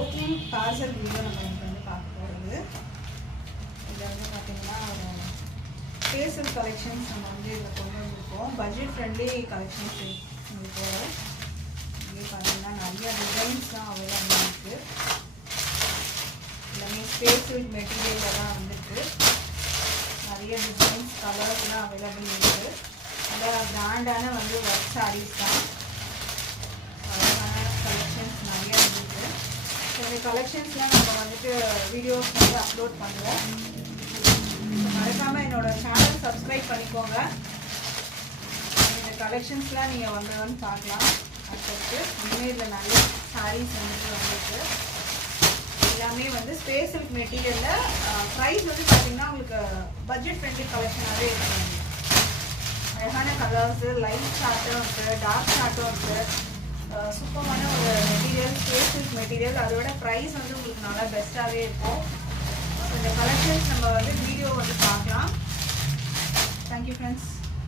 Opening parcel video நம்ம எனக்கு வந்து பார்க்க போகிறது. இதில் வந்து பார்த்திங்கன்னா ஃபேஷியல் கலெக்ஷன்ஸ் நம்ம வந்து இதில் கொண்டு வந்திருக்கோம். பட்ஜெட் ஃப்ரெண்ட்லி கலெக்ஷன்ஸ் உங்களுக்கு இங்கே பார்த்திங்கன்னா நிறைய டிசைன்ஸ்லாம் அவைலபிளாக இருக்குது. எல்லாமே ஃபேஷியல் மெட்டீரியலில் தான் வந்துருக்கு. நிறைய டிசைன்ஸ் கலர்ஸ்லாம் அவைலபிள் இருக்குது. நல்லா கிராண்டான வந்து ஒர்க் சாரீஸ் தான். அழகான கலெக்ஷன்ஸ் நிறைய இருக்குது. இந்த கலெக்ஷன்ஸ்லாம் நம்ம வந்துட்டு வீடியோஸ் வந்து அப்லோட் பண்ணுவோம். மறக்காமல் என்னோடய சேனல் சப்ஸ்கிரைப் பண்ணிக்கோங்க. இந்த கலெக்ஷன்ஸ்லாம் நீங்கள் வந்து பார்க்கலாம். அடுத்தடுத்து இன்னும் இதில் நிறைய சாரீஸ் வந்துட்டு எல்லாமே வந்து ஸ்பேஷியல் மெட்டீரியலில் ப்ரைஸ் வந்து பார்த்திங்கன்னா உங்களுக்கு பட்ஜெட் ஃப்ரெண்ட்லி கலெக்ஷனாகவே இருக்கும். அழகான கலர்ஸு, லைட் ஷார்ட்டும் இருக்குது, டார்க் ஷார்ட்டும் இருக்குது. சூப்பரான ஒரு மெட்டீரியல், ஸ்பேஷியல் மெட்டீரியல். அதோட ப்ரைஸ் வந்து உங்களுக்கு நல்லா பெஸ்ட்டாகவே இருக்கும். இந்த கலெக்ஷன்ஸ் நம்ம வந்து வீடியோ வந்து பார்க்கலாம். Thank you friends.